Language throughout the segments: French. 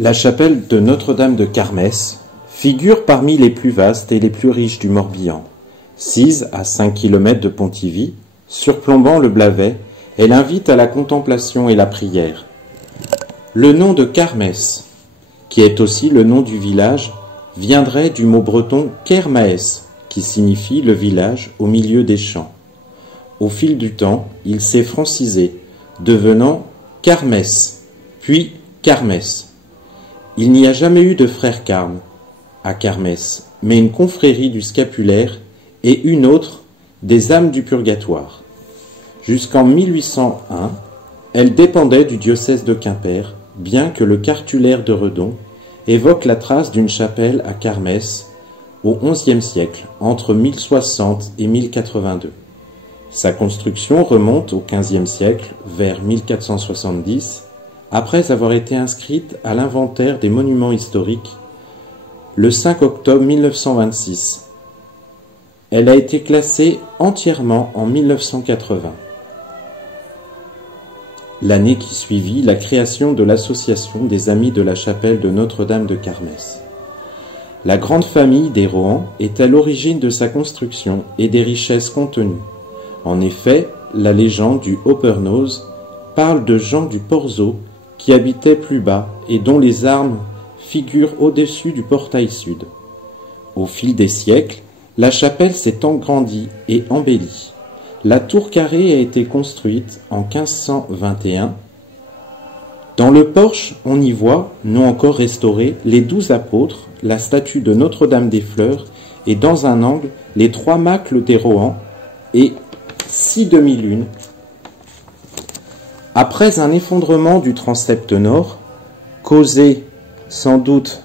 La chapelle de Notre-Dame de Carmès figure parmi les plus vastes et les plus riches du Morbihan. Sise à 5 km de Pontivy, surplombant le Blavet, elle invite à la contemplation et la prière. Le nom de Carmès, qui est aussi le nom du village, viendrait du mot breton Kermaes, qui signifie le village au milieu des champs. Au fil du temps, il s'est francisé, devenant Carmès, puis Carmès. Il n'y a jamais eu de frère Carme à Carmès, mais une confrérie du scapulaire et une autre des âmes du purgatoire. Jusqu'en 1801, elle dépendait du diocèse de Quimper, bien que le cartulaire de Redon évoque la trace d'une chapelle à Carmès au XIe siècle, entre 1060 et 1082. Sa construction remonte au XVe siècle, vers 1470, après avoir été inscrite à l'inventaire des monuments historiques le 5 octobre 1926. Elle a été classée entièrement en 1980. L'année qui suivit la création de l'association des Amis de la chapelle de Notre-Dame de Carmès. La grande famille des Rohan est à l'origine de sa construction et des richesses contenues. En effet, la légende du Hoppernose parle de Jean du Porzo qui habitait plus bas et dont les armes figurent au-dessus du portail sud. Au fil des siècles, la chapelle s'est agrandie et embellie. La tour carrée a été construite en 1521. Dans le porche, on y voit, non encore restauré, les 12 apôtres, la statue de Notre-Dame des Fleurs et dans un angle, les 3 macles des Rohan et 6 demi-lunes. Après un effondrement du transept nord, causé sans doute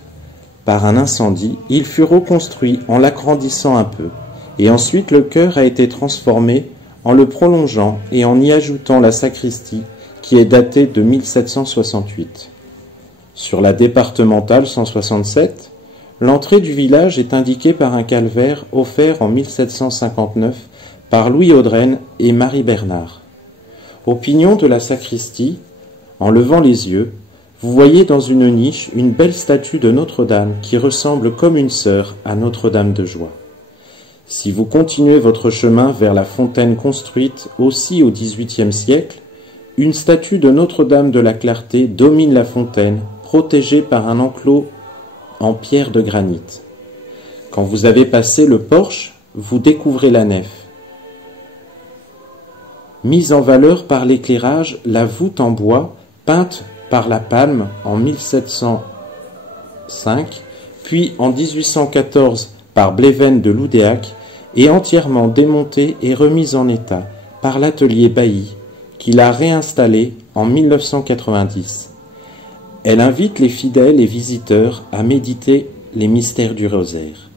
par un incendie, il fut reconstruit en l'agrandissant un peu, et ensuite le chœur a été transformé en le prolongeant et en y ajoutant la sacristie qui est datée de 1768. Sur la départementale 167, l'entrée du village est indiquée par un calvaire offert en 1759 par Louis Audrenne et Marie Bernard. Au pignon de la sacristie, en levant les yeux, vous voyez dans une niche une belle statue de Notre-Dame qui ressemble comme une sœur à Notre-Dame de Joie. Si vous continuez votre chemin vers la fontaine construite aussi au XVIIIe siècle, une statue de Notre-Dame de la Clarté domine la fontaine, protégée par un enclos en pierre de granit. Quand vous avez passé le porche, vous découvrez la nef. Mise en valeur par l'éclairage, la voûte en bois, peinte par la Palme en 1705, puis en 1814 par Bleven de Loudéac, est entièrement démontée et remise en état par l'atelier Bailly, qui l'a réinstallée en 1990. Elle invite les fidèles et visiteurs à méditer les mystères du rosaire.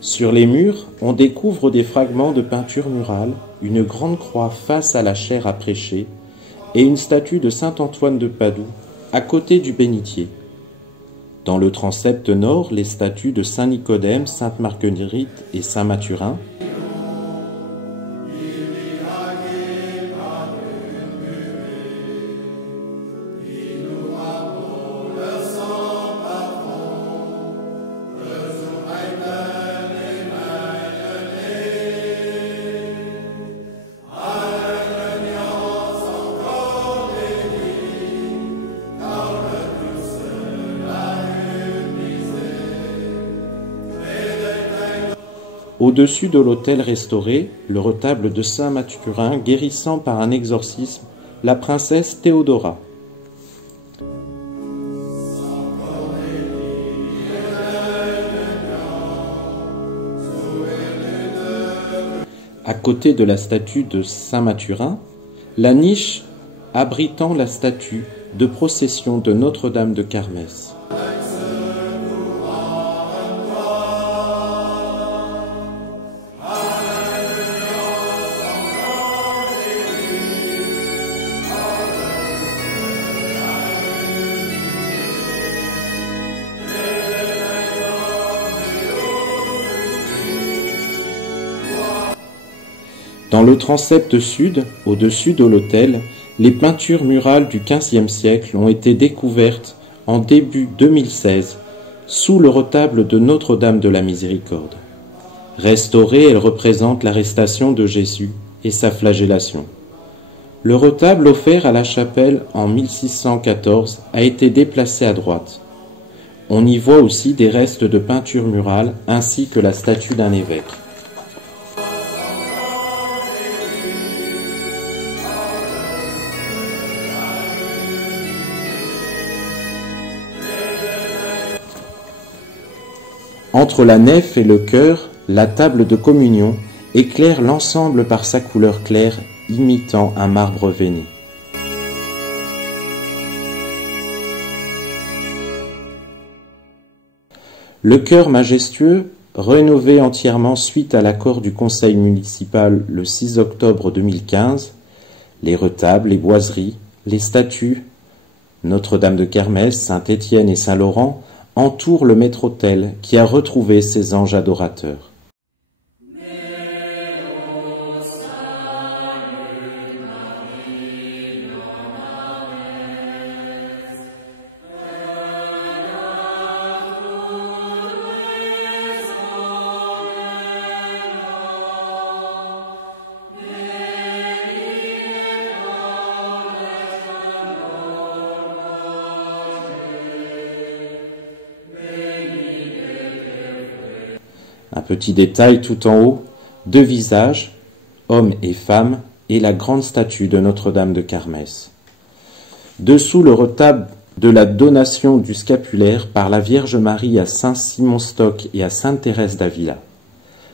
Sur les murs, on découvre des fragments de peinture murale, une grande croix face à la chaire à prêcher et une statue de saint Antoine de Padoue à côté du bénitier. Dans le transept nord, les statues de saint Nicodème, sainte Marguerite et saint Mathurin. Au-dessus de l'autel restauré, le retable de saint Mathurin guérissant par un exorcisme la princesse Théodora. À côté de la statue de saint Mathurin, la niche abritant la statue de procession de Notre-Dame de Carmès. Dans le transept sud, au-dessus de l'autel, les peintures murales du XVe siècle ont été découvertes en début 2016 sous le retable de Notre-Dame de la Miséricorde. Restaurée, elle représente l'arrestation de Jésus et sa flagellation. Le retable offert à la chapelle en 1614 a été déplacé à droite. On y voit aussi des restes de peinture murale ainsi que la statue d'un évêque. Entre la nef et le chœur, la table de communion éclaire l'ensemble par sa couleur claire, imitant un marbre veiné. Le chœur majestueux, rénové entièrement suite à l'accord du conseil municipal le 6 octobre 2015, les retables, les boiseries, les statues, Notre-Dame de Kermesse, Saint-Étienne et Saint-Laurent, entourent le maître-autel qui a retrouvé ses anges adorateurs. Un petit détail tout en haut, deux visages, hommes et femmes, et la grande statue de Notre-Dame de Kermesse. Dessous le retable de la donation du scapulaire par la Vierge Marie à Saint-Simon-Stock et à Sainte-Thérèse d'Avila.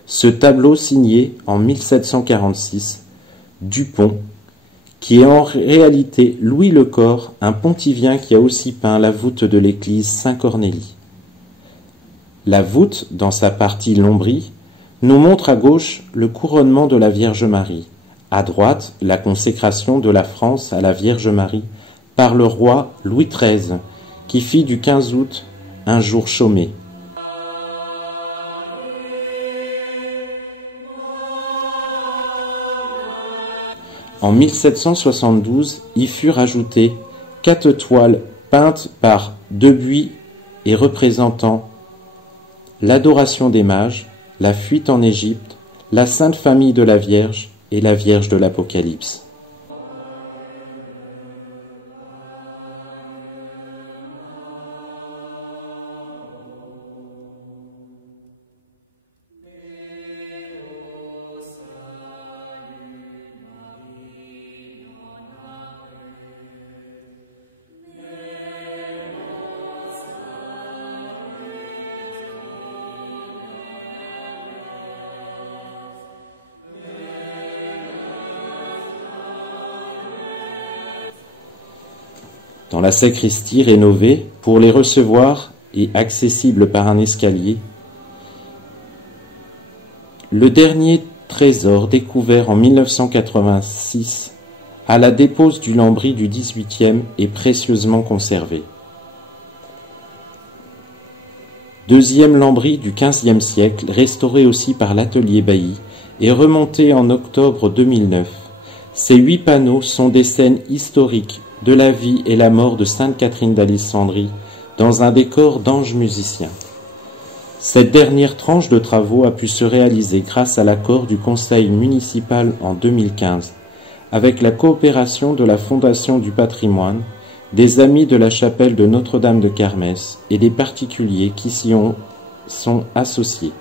Ce tableau signé en 1746, Dupont, qui est en réalité Louis Le Corre, un pontivien qui a aussi peint la voûte de l'église Saint-Cornélie. La voûte, dans sa partie lombrie, nous montre à gauche le couronnement de la Vierge Marie, à droite la consécration de la France à la Vierge Marie par le roi Louis XIII, qui fit du 15 août un jour chômé. En 1772, y furent ajoutées 4 toiles peintes par Debuy et représentant l'adoration des mages, la fuite en Égypte, la Sainte Famille de la Vierge et la Vierge de l'Apocalypse. Dans la sacristie rénovée, pour les recevoir et accessible par un escalier, le dernier trésor découvert en 1986 à la dépose du lambris du XVIIIe est précieusement conservé. Deuxième lambris du XVe siècle, restauré aussi par l'atelier Bailly, est remonté en octobre 2009. Ces 8 panneaux sont des scènes historiques de la vie et la mort de Sainte Catherine d'Alexandrie dans un décor d'anges musiciens. Cette dernière tranche de travaux a pu se réaliser grâce à l'accord du conseil municipal en 2015, avec la coopération de la Fondation du patrimoine, des amis de la chapelle de Notre-Dame de Kermesse et des particuliers qui s'y sont associés.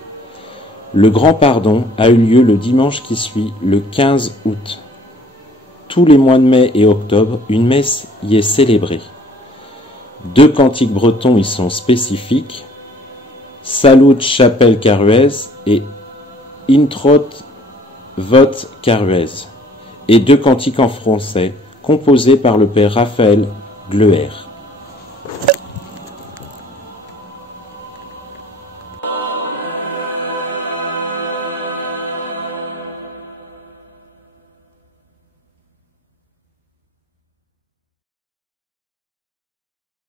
Le grand pardon a eu lieu le dimanche qui suit, le 15 août. Tous les mois de mai et octobre, une messe y est célébrée. 2 cantiques bretons y sont spécifiques, Salut Chapelle Caruez et Introt Vot Caruez, et 2 cantiques en français, composés par le père Raphaël Gleuer.